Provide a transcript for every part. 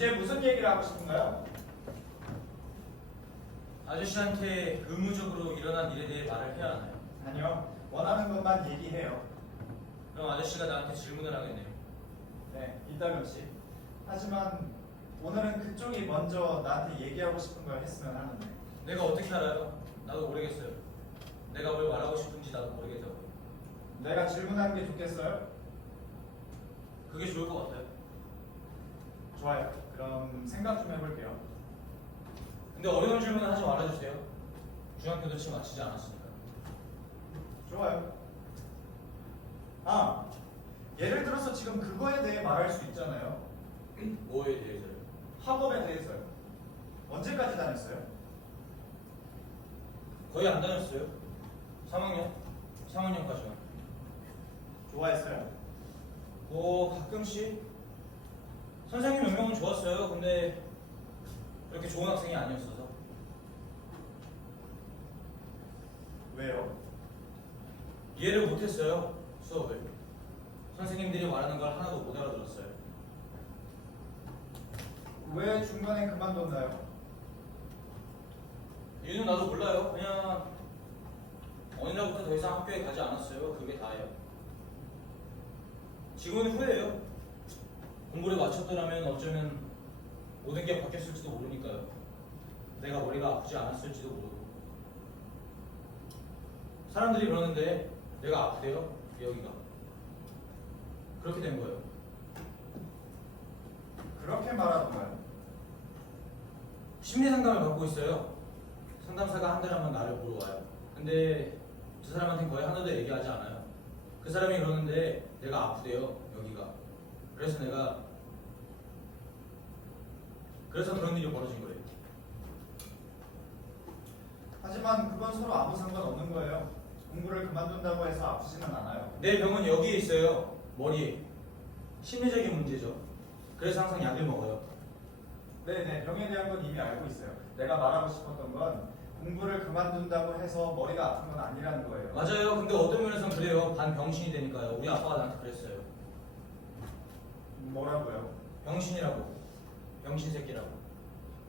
이제 무슨 얘기를 하고 싶은가요? 아저씨한테 의무적으로 일어난 일에 대해 말을 해야 하나요? 아니요. 원하는 것만 얘기해요. 그럼 아저씨가 나한테 질문을 하겠네요. 네, 이따금씩. 하지만 오늘은 그쪽이 먼저 나한테 얘기하고 싶은 걸 했으면 하는데. 내가 어떻게 알아요? 나도 모르겠어요. 내가 뭘 말하고 싶은지 나도 모르겠다고요. 내가 질문하는 게 좋겠어요? 그게 좋을 것 같아요. 좋아요. 그럼 생각 좀 해볼게요. 근데 어려운 질문은 하지 말아주세요. 중학교도 채 마치지 않았으니까. 좋아요. 아, 예를 들어서 지금 그거에 대해 말할 수 있잖아요. 뭐에 대해서요? 학업에 대해서요. 언제까지 다녔어요? 거의 안 다녔어요. 3학년? 3학년까지만. 좋아했어요. 뭐 가끔씩 선생님 몇 명은 좋았어요. 근데 그렇게 좋은 학생이 아니었어서. 왜요? 이해를 못했어요. 수업을. 선생님들이 말하는 걸 하나도 못 알아들었어요. 왜 중간에 그만뒀나요? 이유는 나도 몰라요. 그냥 어느 날부터 더 이상 학교에 가지 않았어요. 그게 다예요. 지금은 후회해요. 공부를 마쳤더라면 어쩌면 모든 게 바뀌었을지도 모르니까요. 내가 머리가 아프지 않았을지도 모르고. 사람들이 그러는데 내가 아프대요. 여기가. 그렇게 된 거예요. 그렇게 말하던가요? 심리 상담을 받고 있어요. 상담사가 한 달에 한 번 나를 보러 와요. 근데 두 사람한테는 거의 하나도 얘기하지 않아요. 그 사람이 그러는데 내가 아프대요. 여기가. 그래서 그런 일이 벌어진 거예요. 하지만 그건 서로 아무 상관없는 거예요. 공부를 그만둔다고 해서 아프지는 않아요. 내 병은 여기에 있어요. 머리에. 심리적인 문제죠. 그래서 항상 약을 먹어요. 네네, 병에 대한 건 이미 알고 있어요. 내가 말하고 싶었던 건 공부를 그만둔다고 해서 머리가 아픈 건 아니라는 거예요. 맞아요. 근데 어떤 면에서는 그래요. 반병신이 되니까요. 우리 아빠가 나한테 그랬어요. 뭐라고요? 병신이라고. 병신 새끼라고.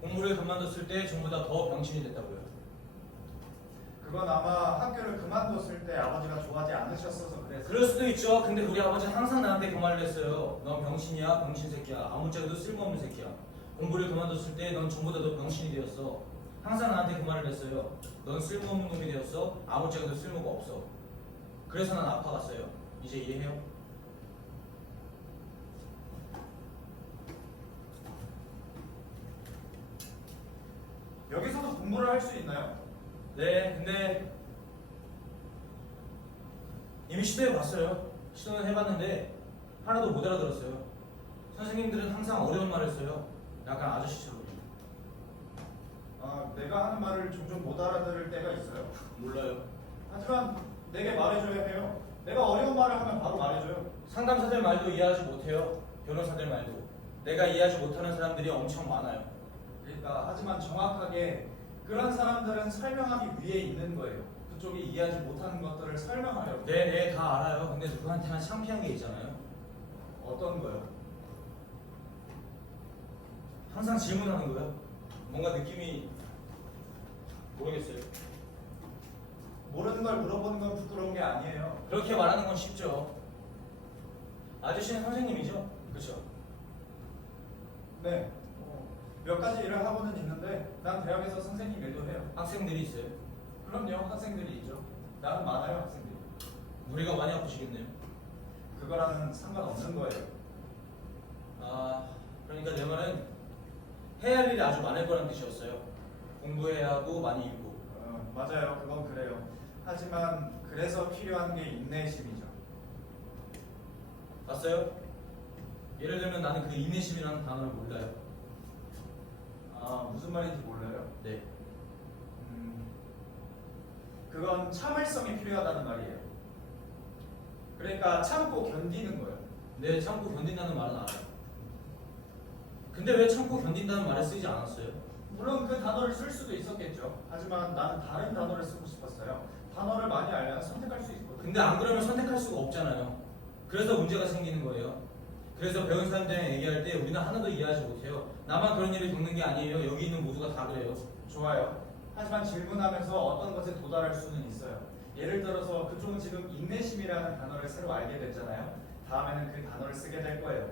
공부를 그만뒀을 때 전부 다 더 병신이 됐다고요. 그건 아마 학교를 그만뒀을 때 아버지가 좋아하지 않으셨어서 그랬어요. 그럴 수도 있죠. 근데 우리 아버지는 항상 나한테 그 말을 했어요. 넌 병신이야, 병신 새끼야. 아무짝에도 쓸모없는 새끼야. 공부를 그만뒀을 때 넌 전부 다 너 병신이 되었어. 항상 나한테 그 말을 했어요. 넌 쓸모없는 놈이 되었어. 아무짝에도 쓸모가 없어. 그래서 난 아파갔어요. 이제 이해해요? 여기서도 공부를 할 수 있나요? 네, 근데 이미 시도해봤어요. 시도는 해봤는데 하나도 못 알아들었어요. 선생님들은 항상 어려운 말을 써요. 약간 아저씨처럼. 아, 내가 하는 말을 종종 못 알아들을 때가 있어요. 몰라요. 하지만 내게 말해줘야 해요. 내가 어려운 말을 하면 바로 말해줘요. 상담사들 말도 이해하지 못해요. 변호사들 말도. 내가 이해하지 못하는 사람들이 엄청 많아요. 그러니까 하지만 정확하게 그런 사람들은 설명하기 위해 있는 거예요. 그쪽이 이해하지 못하는 것들을 설명하려고. 네, 다 알아요. 근데 누구한테나 창피한 게 있잖아요. 어떤 거요? 항상 질문하는 거예요. 뭔가 느낌이 모르겠어요. 모르는 걸 물어보는 건 부끄러운 게 아니에요. 그렇게 말하는 건 쉽죠. 아저씨는 선생님이죠? 그렇죠? 네. 몇 가지 일을 하고는 있는데 난 대학에서 선생님 일도 해요. 학생들이 있어요. 그럼요. 학생들이 있죠. 나는 많아요. 학생들이. 우리가 많이 아프시겠네요. 그거랑은 상관없는 거예요. 아, 그러니까 내 말은 해야 할 일이 아주 많을 거란 뜻이었어요. 공부해야 하고 많이 읽고. 맞아요. 그건 그래요. 하지만 그래서 필요한 게 인내심이죠. 봤어요? 예를 들면 나는 그 인내심이라는 단어를 몰라요. 아, 무슨 말인지 몰라요? 네. 그건 참을성이 필요하다는 말이에요. 그러니까 참고 견디는 거예요. 네, 참고 견딘다는 말은 알아요. 근데 왜 참고 견딘다는 말을 쓰지 않았어요? 물론 그 단어를 쓸 수도 있었겠죠. 하지만 나는 다른 단어를 쓰고 싶었어요. 단어를 많이 알면 선택할 수 있거든요. 근데 안 그러면 선택할 수가 없잖아요. 그래서 문제가 생기는 거예요. 그래서 배운 사람들이랑 얘기할 때 우리는 하나도 이해하지 못해요. 나만 그런 일을 겪는 게 아니에요. 여기 있는 모두가 다 그래요. 좋아요. 하지만 질문하면서 어떤 것에 도달할 수는 있어요. 예를 들어서 그쪽은 지금 인내심이라는 단어를 새로 알게 됐잖아요. 다음에는 그 단어를 쓰게 될 거예요.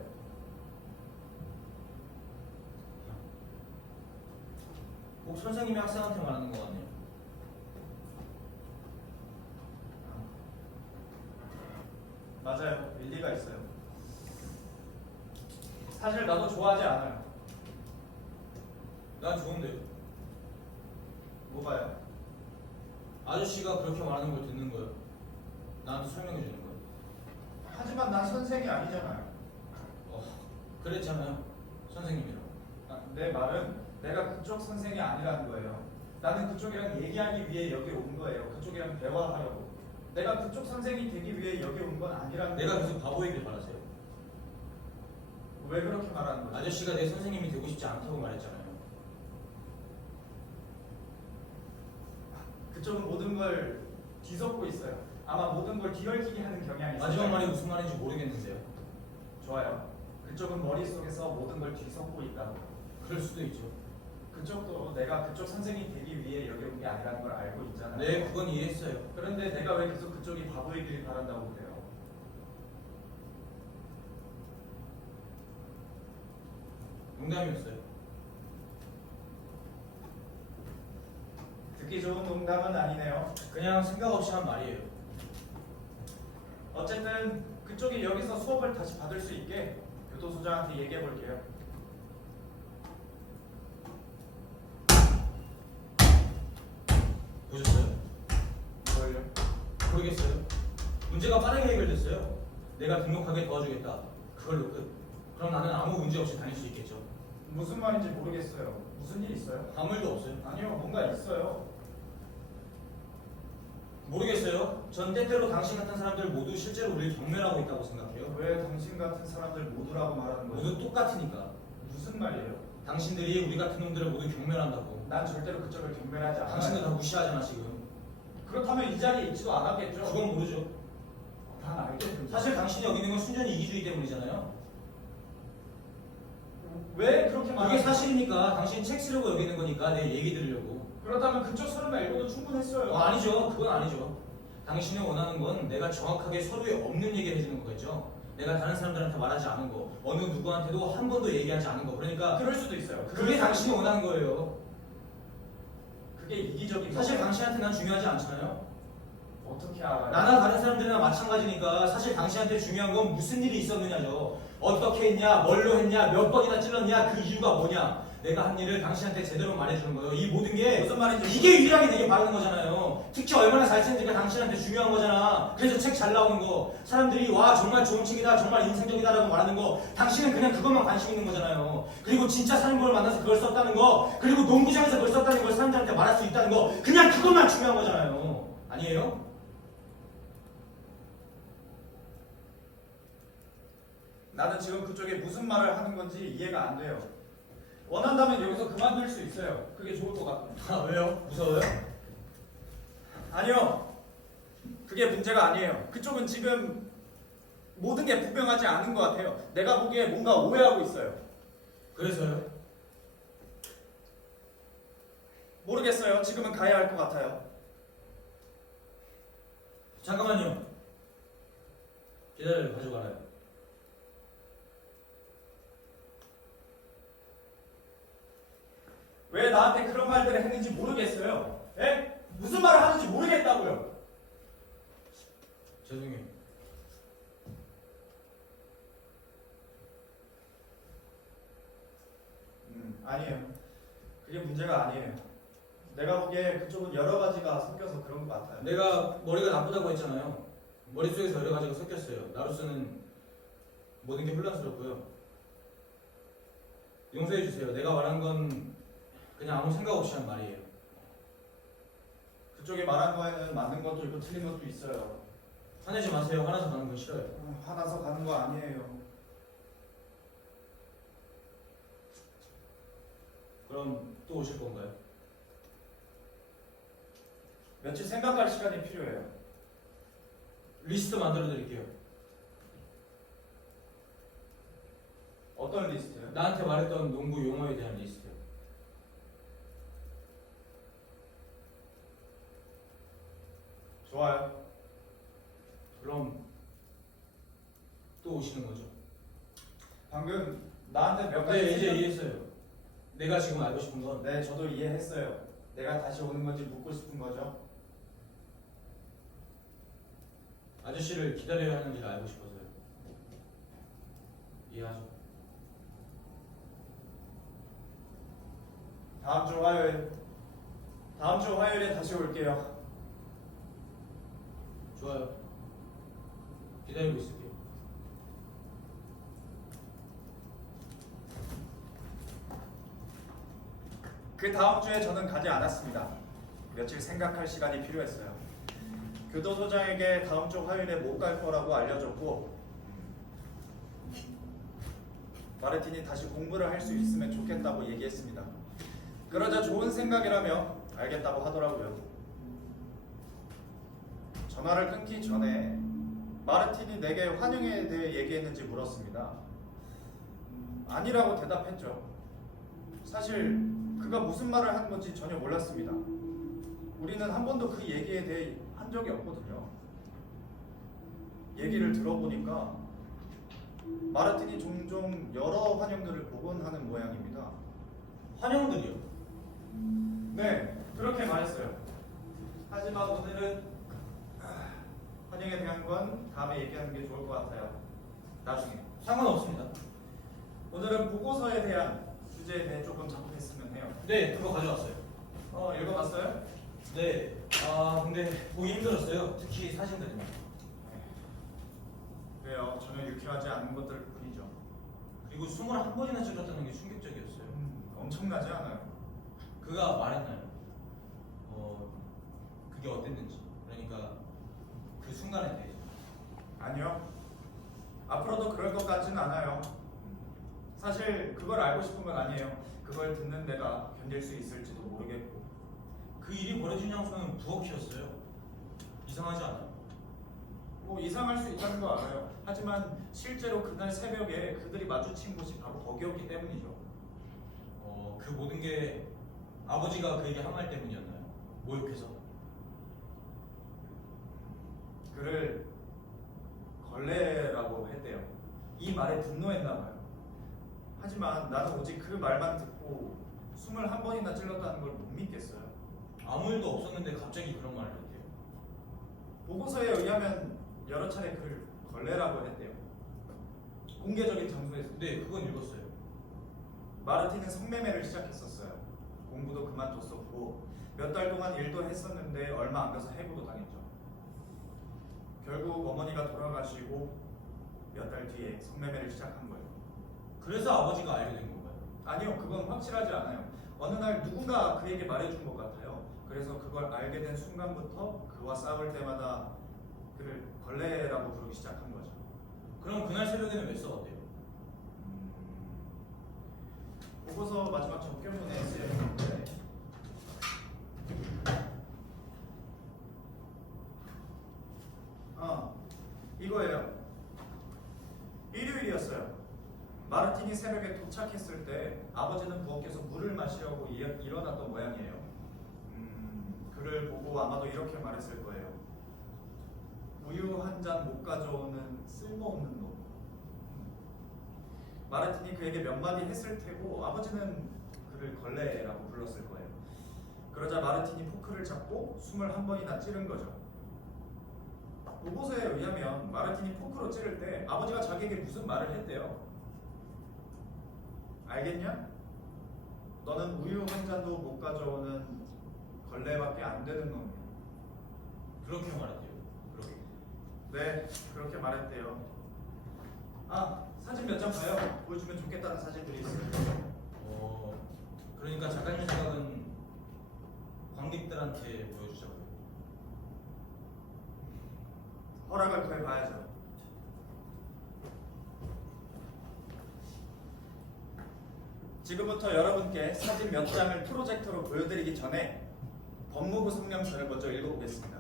꼭 선생님이 학생한테 말하는 것 같네요. 맞아요. 일리가 있어요. 사실 나도 좋아하지 않아요. 난 좋은데요. 뭐가요? 아저씨가 그렇게 말하는 걸 듣는 거예요. 나한테 설명해 주는 거예요. 하지만 난 선생이 아니잖아요. 그랬잖아요. 선생님이랑. 내 말은 내가 그쪽 선생이 아니라는 거예요. 나는 그쪽이랑 얘기하기 위해 여기 온 거예요. 그쪽이랑 대화하려고. 내가 그쪽 선생이 되기 위해 여기 온 건 아니라는 내가 거예요. 계속 바보이길 바라세요. 왜 그렇게 말하는 거죠? 아저씨가 내 선생님이 되고 싶지 않다고 말했잖아요. 그쪽은 모든 걸 뒤섞고 있어요. 아마 모든 걸 뒤얽히게 하는 경향이 있어요. 마지막 말이 무슨 말인지 모르겠는데요. 좋아요. 그쪽은 머릿속에서 모든 걸 뒤섞고 있다고. 그럴 수도 있죠. 그쪽도 내가 그쪽 선생이 되기 위해 여기 온 게 아니라는 걸 알고 있잖아요. 네, 그건 이해했어요. 그런데 내가 왜 계속 그쪽이 바보이길 바란다고 그래요? 농담이었어요. 듣기 좋은 농담은 아니네요. 그냥 생각 없이 한 말이에요. 어쨌든 그쪽이 여기서 수업을 다시 받을 수 있게 교도소장한테 얘기해 볼게요. 보셨어요? 뭘요? 모르겠어요. 문제가 빠르게 해결됐어요. 내가 등록하게 도와주겠다. 그걸로 끝. 그럼 나는 아무 문제 없이 다닐 수 있겠죠. 무슨 말인지 모르겠어요. 무슨 일 있어요? 아무 일도 없어요. 아니요, 뭔가 있어요. 모르겠어요. 전 때때로 당신 같은 사람들 모두 실제로 우리를 경멸하고 있다고 생각해요. 왜 당신 같은 사람들 모두라고 말하는 거죠? 모두 똑같으니까. 무슨 말이에요? 당신들이 우리 같은 놈들을 모두 경멸한다고. 난 절대로 그쪽을 경멸하지 않아요. 당신들 다 무시하잖아 지금. 그렇다면 이 자리에 있지도 않았겠죠? 그건 모르죠. 난 알겠죠. 사실 당신이 여기 있는 건 순전히 이기주의 때문이잖아요. 왜 그렇게 그게 말하는 사실이니까 당신 책 쓰려고 여기 있는 거니까 내 얘기 들으려고. 그렇다면 그쪽 서류만 읽어도 충분했어요. 아니죠. 그건 아니죠. 당신이 원하는 건 내가 정확하게 서류에 없는 얘기를 해주는 거겠죠. 내가 다른 사람들한테 말하지 않은 거, 어느 누구한테도 한 번도 얘기하지 않은 거. 그러니까 그럴 수도 있어요. 그게 당신이 원하는 거예요. 그게 이기적인 사실 거예요. 당신한테 난 중요하지 않잖아요. 어떻게 알아요? 나나 다른 사람들이나 마찬가지니까 사실 당신한테 중요한 건 무슨 일이 있었느냐죠. 어떻게 했냐, 뭘로 했냐, 몇 번이나 찔렀냐, 그 이유가 뭐냐. 내가 한 일을 당신한테 제대로 말해주는 거예요. 이 모든 게 무슨 말인지 이게 유일하게 내게 바르는 거잖아요. 특히 얼마나 잘 쓰는지가 당신한테 중요한 거잖아. 그래서 책 잘 나오는 거, 사람들이 와 정말 좋은 책이다, 정말 인상적이다라고 말하는 거, 당신은 그냥 그것만 관심 있는 거잖아요. 그리고 진짜 사는 걸 만나서 그걸 썼다는 거, 그리고 농구장에서 그걸 썼다는 걸 사람들한테 말할 수 있다는 거, 그냥 그것만 중요한 거잖아요. 아니에요? 나는 지금 그쪽에 무슨 말을 하는 건지 이해가 안 돼요. 원한다면 여기서 그만둘 수 있어요. 그게 좋을 것 같아요. 아 왜요? 무서워요? 아니요. 그게 문제가 아니에요. 그쪽은 지금 모든 게 분명하지 않은 것 같아요. 내가 보기에 뭔가 오해하고 있어요. 그래서요? 모르겠어요. 지금은 가야 할 것 같아요. 잠깐만요. 기다려 가져가라요. 왜 나한테 그런 말들을 했는지 모르겠어요. 에? 무슨 말을 하는지 모르겠다고요. 죄송해요. 아니에요. 그게 문제가 아니에요. 내가 보기에 그쪽은 여러 가지가 섞여서 그런 것 같아요. 내가 머리가 나쁘다고 했잖아요. 머릿속에서 여러 가지가 섞였어요. 나로서는 모든 게 혼란스럽고요. 용서해 주세요. 내가 말한 건 그냥 아무 생각 없이 한 말이에요. 그쪽이 말한 거에는 맞는 것도 있고 틀린 것도 있어요. 화내지 마세요. 화나서 가는 건 싫어요. 화나서 가는 거 아니에요. 그럼 또 오실 건가요? 며칠 생각할 시간이 필요해요. 리스트 만들어 드릴게요. 나한테 말했던 농구 용어에 대한 리스트. 좋아요. 그럼 또 오시는 거죠? 방금 나한테 몇 가지 네, 이제 생각- 이해했어요. 내가 지금 알고 싶은 건 네, 저도 이해했어요. 내가 다시 오는 건지 묻고 싶은 거죠. 아저씨를 기다려야 하는지를 알고 싶어서요. 이해하죠? 다음 주 화요일에 다시 올게요. 좋아요. 기다리고 있을게요. 그 다음 주에 저는 가지 않았습니다. 며칠 생각할 시간이 필요했어요. 교도소장에게 다음 주 화요일에 못 갈 거라고 알려줬고 마르틴이 다시 공부를 할 수 있으면 좋겠다고 얘기했습니다. 그러자 좋은 생각이라며 알겠다고 하더라고요. 전화를 끊기 전에 마르틴이 내게 환영에 대해 얘기했는지 물었습니다. 아니라고 대답했죠. 사실 그가 무슨 말을 한 건지 전혀 몰랐습니다. 우리는 한 번도 그 얘기에 대해 한 적이 없거든요. 얘기를 들어보니까 마르틴이 종종 여러 환영들을 보곤 하는 모양입니다. 환영들이요. 네, 그렇게 말했어요. 하지만 오늘은 환영에 대한 건 다음에 얘기하는 게 좋을 것 같아요. 나중에. 상관없습니다. 오늘은 보고서에 대한 주제에 대해 조금 접근했으면 해요. 네, 그거 가져왔어요. 읽어봤어요? 네. 아, 근데 보기 힘들었어요. 특히 사진들이요. 왜요? 전혀 유쾌하지 않은 것들 뿐이죠. 그리고 21번이나 찍었다는 게 충격적이었어요. 엄청나지 않아요? 그가 말했나요? 그게 어땠는지. 그러니까 그 순간에 대해서. 아니요. 앞으로도 그럴 것 같지는 않아요. 사실 그걸 알고 싶은 건 아니에요. 그걸 듣는 내가 견딜 수 있을지도 모르겠고. 그 일이 벌어진 장소는 부엌이었어요. 이상하지 않아요? 뭐 이상할 수 있다는 거 알아요. 하지만 실제로 그날 새벽에 그들이 마주친 곳이 바로 거기였기 때문이죠. 그 모든 게 아버지가 그에게 한 말 때문이었나요? 모욕해서? 그를 걸레라고 했대요. 이 말에 분노했나 봐요. 하지만 나는 오직 그 말만 듣고 21번이나 찔렀다는 걸 못 믿겠어요. 아무 일도 없었는데 갑자기 그런 말을 했대요. 보고서에 의하면 여러 차례 그를 걸레라고 했대요. 공개적인 장소에서. 네, 그건 읽었어요. 마르틴은 성매매를 시작했었어요. 공부도 그만뒀었고 몇 달 동안 일도 했었는데 얼마 안 가서 해고도 당했죠. 결국 어머니가 돌아가시고 몇 달 뒤에 성매매를 시작한 거예요. 그래서 아버지가 알게 된 건가요? 아니요, 그건 확실하지 않아요. 어느 날 누군가 그에게 말해준 것 같아요. 그래서 그걸 알게 된 순간부터 그와 싸울 때마다 그를 걸레라고 부르기 시작한 거죠. 그럼 그날 새벽에는 왜 싸웠대요? 보고서 마지막 접견문에 쓰여있는데 이거예요. 일요일이었어요. 마르틴이 새벽에 도착했을 때 아버지는 부엌에서 물을 마시려고 일어났던 모양이에요. 그를 보고 아마도 이렇게 말했을 거예요. 우유 한 잔 못 가져오는 쓸모없는 놈. 마르틴이 그에게 몇 마디 했을 테고 아버지는 그를 걸레라고 불렀을 거예요. 그러자 마르틴이 포크를 잡고 21번이나 찌른 거죠. 보고서에 의하면 마르틴이 포크로 찌를 때 아버지가 자기에게 무슨 말을 했대요? 알겠냐? 너는 우유 한 잔도 못 가져오는 걸레밖에 안 되는 놈이야. 그렇게 말했대요. 그렇게. 네, 그렇게 말했대요. 사진 몇 장 봐요. 보여주면 좋겠다는 사진들이 있어요. 그러니까 작가님 생각은 관객들한테 보여주자고요. 허락을 구해봐야죠. 지금부터 여러분께 사진 몇 장을 프로젝터로 보여드리기 전에 법무부 성명서를 먼저 읽어보겠습니다.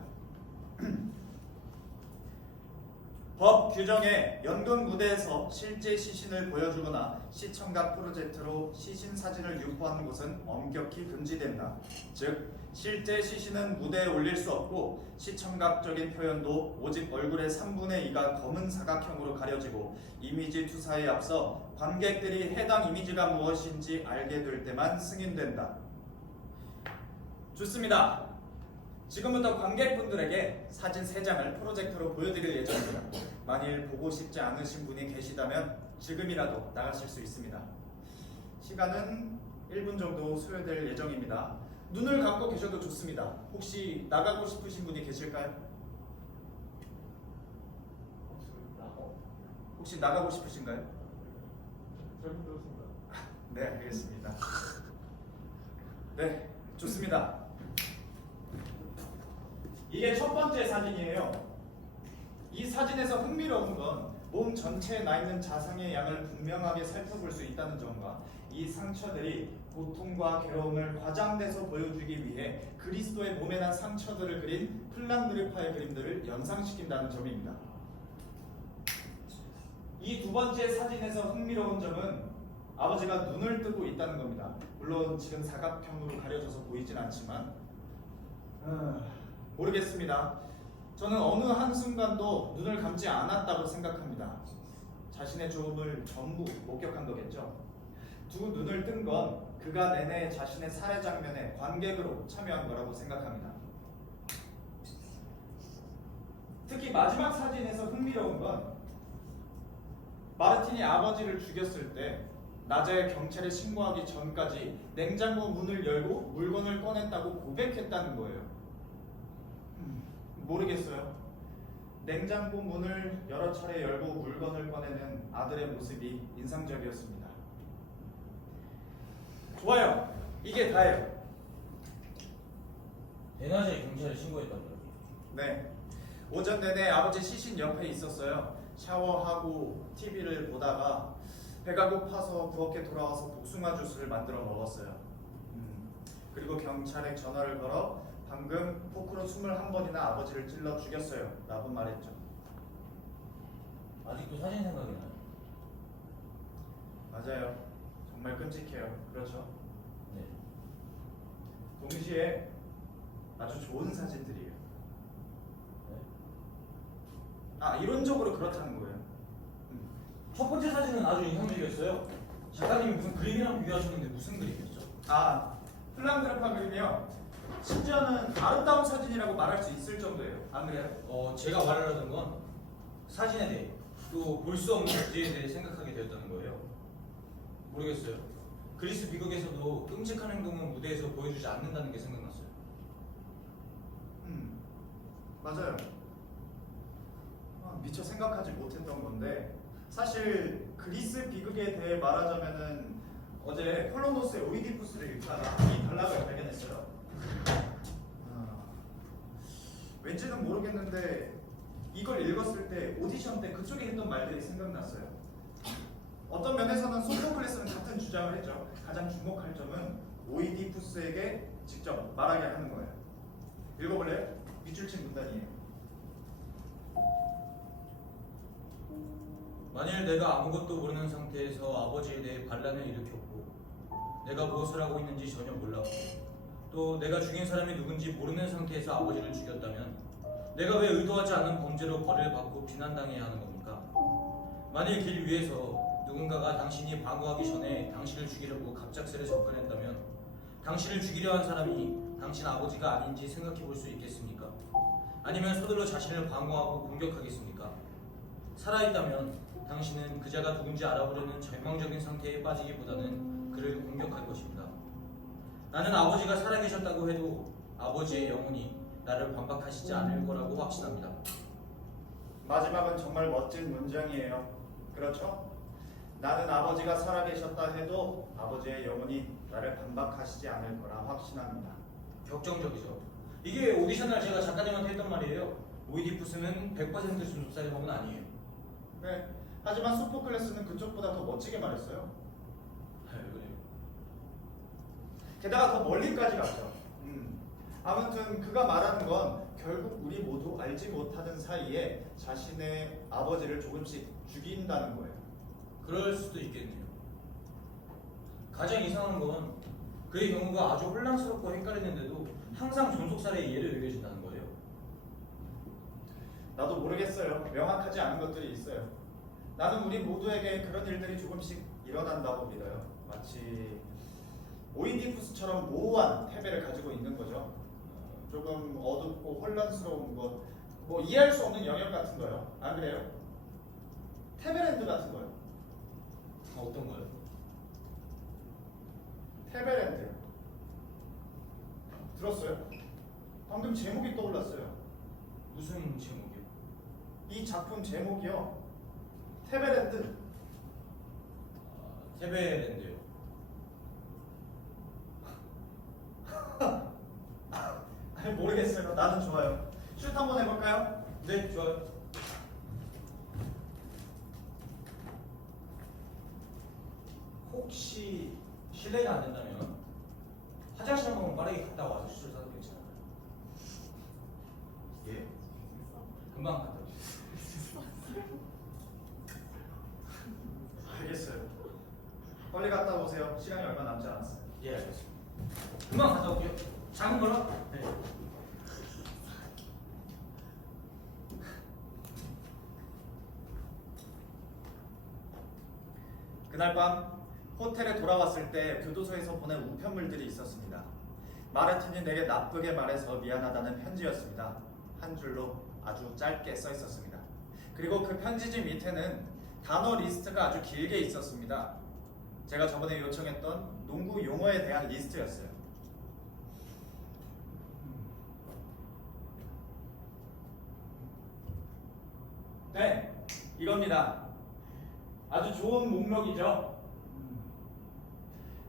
법 법 규정에 연극 무대에서 실제 시신을 보여주거나 시청각 프로젝트로 시신 사진을 유포하는 것은 엄격히 금지된다. 즉 실제 시신은 무대에 올릴 수 없고 시청각적인 표현도 오직 얼굴의 3분의 2가 검은 사각형으로 가려지고 이미지 투사에 앞서 관객들이 해당 이미지가 무엇인지 알게 될 때만 승인된다. 좋습니다. 지금부터 관객분들에게 사진 3장을 프로젝터로 보여드릴 예정입니다. 만일 보고 싶지 않으신 분이 계시다면 지금이라도 나가실 수 있습니다. 시간은 1분 정도 소요될 예정입니다. 눈을 감고 계셔도 좋습니다. 혹시 나가고 싶으신 분이 계실까요? 혹시 나가고 싶으신가요? 잘못 들었습니다. 네, 알겠습니다. 네, 좋습니다. 이게 첫 번째 사진이에요. 이 사진에서 흥미로운 건 몸 전체에 나 있는 자상의 양을 분명하게 살펴볼 수 있다는 점과 이 상처들이 고통과 괴로움을 과장돼서 보여주기 위해 그리스도의 몸에 난 상처들을 그린 플랑드르파의 그림들을 연상시킨다는 점입니다. 이 두 번째 사진에서 흥미로운 점은 아버지가 눈을 뜨고 있다는 겁니다. 물론 지금 사각형으로 가려져서 보이진 않지만 모르겠습니다. 저는 어느 한순간도 눈을 감지 않았다고 생각합니다. 자신의 죽음을 전부 목격한 거겠죠. 두 눈을 뜬 건 그가 내내 자신의 살해 장면에 관객으로 참여한 거라고 생각합니다. 특히 마지막 사진에서 흥미로운 건 마르틴이 아버지를 죽였을 때 낮에 경찰에 신고하기 전까지 냉장고 문을 열고 물건을 꺼냈다고 고백했다는 거예요. 모르겠어요. 냉장고 문을 여러 차례 열고 물건을 꺼내는 아들의 모습이 인상적이었습니다. 좋아요. 이게 다예요. 대낮에 경찰에 신고했다고요? 네. 오전 내내 아버지 시신 옆에 있었어요. 샤워하고 TV를 보다가 배가 고파서 부엌에 돌아와서 복숭아 주스를 만들어 먹었어요. 그리고 경찰에 전화를 걸어 방금 포크로 21번이나 아버지를 찔러 죽였어요 라고 말했죠. 아직도 사진 생각이 나요? 맞아요. 정말 끔찍해요. 그렇죠? 네. 동시에 아주 좋은 사진들이에요. 네? 이론적으로 그렇다는 거예요. 첫 번째 사진은 아주 인상적이었어요. 작가님이 무슨 그림이랑 비교하셨는데 무슨 그림이었죠? 플랑드르파 그림이요. 심지어는 아름다운 사진이라고 말할 수 있을 정도예요. 안 그래요? 제가 말하려던 건 사진에 대해 또 볼 수 없는 문제에 대해 생각하게 되었다는 거예요. 모르겠어요. 그리스 비극에서도 끔찍한 행동은 무대에서 보여주지 않는다는 게 생각났어요. 맞아요. 미처 생각하지 못했던 건데 사실 그리스 비극에 대해 말하자면은 어제 폴로노스의 오이디푸스를 읽다가 이 단락을 발견했어요. 왠지는 모르겠는데 이걸 읽었을 때 오디션 때 그쪽에 했던 말들이 생각났어요. 어떤 면에서는 소포클레스는 같은 주장을 했죠. 가장 주목할 점은 오이디푸스에게 직접 말하게 하는 거예요. 읽어볼래요? 밑줄친 문단이에요. 만일 내가 아무것도 모르는 상태에서 아버지에 대해 반란을 일으켰고 내가 무엇을 하고 있는지 전혀 몰랐고 또 내가 죽인 사람이 누군지 모르는 상태에서 아버지를 죽였다면 내가 왜 의도하지 않는 범죄로 벌을 받고 비난당해야 하는 겁니까? 만일 길 위에서 누군가가 당신이 방어하기 전에 당신을 죽이려고 갑작스레 접근했다면 당신을 죽이려 한 사람이 당신 아버지가 아닌지 생각해 볼 수 있겠습니까? 아니면 서둘러 자신을 방어하고 공격하겠습니까? 살아있다면 당신은 그자가 누군지 알아보려는 절망적인 상태에 빠지기보다는 그를 공격할 것입니다. 나는 아버지가 살아계셨다고 해도 아버지의 영혼이 나를 반박하시지 않을 거라고 확신합니다. 마지막은 정말 멋진 문장이에요. 그렇죠? 나는 아버지가 살아계셨다 해도 아버지의 영혼이 나를 반박하시지 않을 거라 확신합니다. 격정적이죠. 이게 오디션 날 제가 작가님한테 했던 말이에요. 오이디푸스는 100% 주술사의 범은 아니에요. 네. 하지만 소포클레스는 그쪽보다 더 멋지게 말했어요. 왜 그래요? 게다가 더 멀리까지 갔죠. 아무튼 그가 말하는 건 결국 우리 모두 알지 못하는 사이에 자신의 아버지를 조금씩 죽인다는 거예요. 그럴 수도 있겠네요. 가장 이상한 건 그의 경우가 아주 혼란스럽고 헷갈리는데도 항상 존속살해의 예를 여겨진다는 거예요. 나도 모르겠어요. 명확하지 않은 것들이 있어요. 나는 우리 모두에게 그런 일들이 조금씩 일어난다고 믿어요. 마치 오이디푸스처럼 모호한 패배를 가지고 있는 거죠. 조금 어둡고 혼란스러운 것, 뭐 이해할 수 없는 영역 같은 거요. 안 그래요? 테베랜드 같은 거요. 어떤 거요? 테베랜드 들었어요? 방금 제목이 떠올랐어요. 무슨 제목이요? 이 작품 제목이요. 테베랜드. 테베랜드요. 아니 모르겠어요. 나는 좋아요. 슛 한번 해볼까요? 네, 좋아요. 혹시 실례가 안 된다면 화장실 한 번 빠르게 갔다 와서 슛을 사도 괜찮아요? 예. 금방 갔다 오세요. 알겠어요. 빨리 갔다 오세요. 시간이 얼마 남지 않았어요. 예, 알겠습니다. 금방 갔다 올게요. 작은 걸로? 네. 그날 밤 호텔에 돌아왔을 때 교도소에서 보낸 우편물들이 있었습니다. 마르틴이 내게 나쁘게 말해서 미안하다는 편지였습니다. 한 줄로 아주 짧게 써 있었습니다. 그리고 그 편지지 밑에는 단어 리스트가 아주 길게 있었습니다. 제가 저번에 요청했던 농구 용어에 대한 리스트였어요. 네, 이겁니다. 아주 좋은 목록이죠.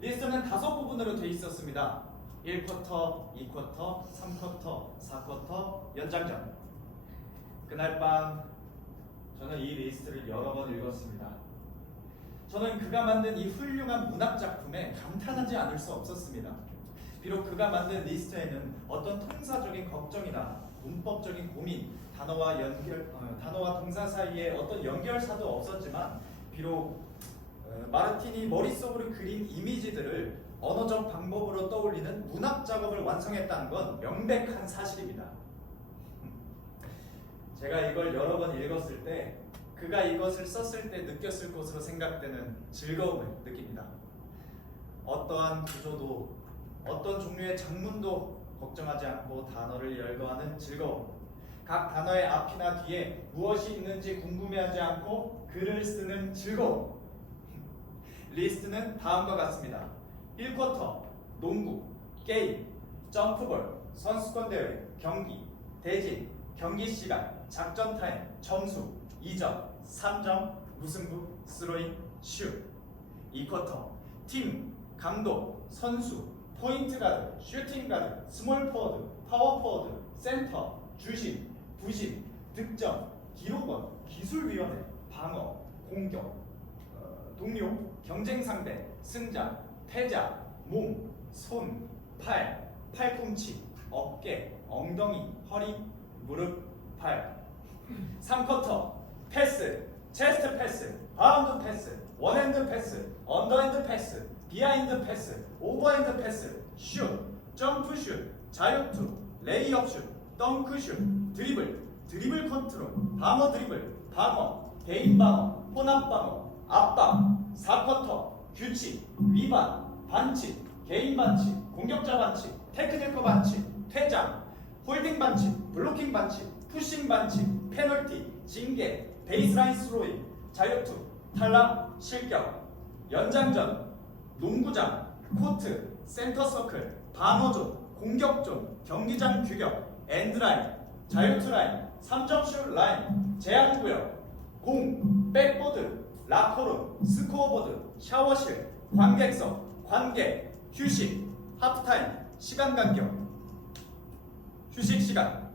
리스트는 5부분으로 되어 있었습니다. 1쿼터, 2쿼터, 3쿼터, 4쿼터, 연장전. 그날 밤 저는 이 리스트를 여러 번 읽었습니다. 저는 그가 만든 이 훌륭한 문학 작품에 감탄하지 않을 수 없었습니다. 비록 그가 만든 리스트에는 어떤 통사적인 걱정이나 문법적인 고민, 단어와 동사 사이에 어떤 연결사도 없었지만 비록 마르틴이 머릿속으로 그린 이미지들을 언어적 방법으로 떠올리는 문학 작업을 완성했다는 건 명백한 사실입니다. 제가 이걸 여러 번 읽었을 때 그가 이것을 썼을 때 느꼈을 것으로 생각되는 즐거움을 느낍니다. 어떠한 구조도 어떤 종류의 장문도 걱정하지 않고 단어를 열거하는 즐거움, 각 단어의 앞이나 뒤에 무엇이 있는지 궁금해하지 않고 글을 쓰는 즐거움. 리스트는 다음과 같습니다. 1쿼터, 농구, 게임, 점프볼, 선수권 대회, 경기, 대진, 경기 시간, 작전 타임, 점수, 2점, 3점, 무승부, 스로인, 슛. 2쿼터, 팀, 감독, 선수, 포인트 가드, 슈팅 가드, 스몰 포워드, 파워 포워드, 센터, 주심, 부심, 득점, 기록원, 기술위원회, 방어, 공격, 동료, 경쟁 상대, 승자, 패자, 몸, 손, 팔, 팔꿈치, 어깨, 엉덩이, 허리, 무릎, 팔. 3쿼터, 패스, 체스트 패스, 바운드 패스, 원핸드 패스, 언더핸드 패스, 비하인드 패스, 오버핸드 패스, 슛, 점프 슛, 자유투, 레이업 슛, 덩크 슛, 드리블, 드리블 컨트롤, 방어 드리블, 방어, 개인 방어, 혼합 방어, 압박, 4쿼터, 규칙, 위반, 반칙, 개인 반칙, 공격자 반칙, 테크니컬 반칙, 퇴장, 홀딩 반칙, 블로킹 반칙, 푸싱 반칙, 페널티, 징계, 베이스라인 스로잉, 자유투, 탈락, 실격, 연장전, 농구장, 코트, 센터 서클, 방어존, 공격존, 경기장 규격, 엔드라인, 자유투라인, 3점슛 라인, 제한구역, 공, 백보드, 라커룸, 스코어보드, 샤워실, 관객석, 관객, 휴식, 하프타임, 시간 간격, 휴식 시간.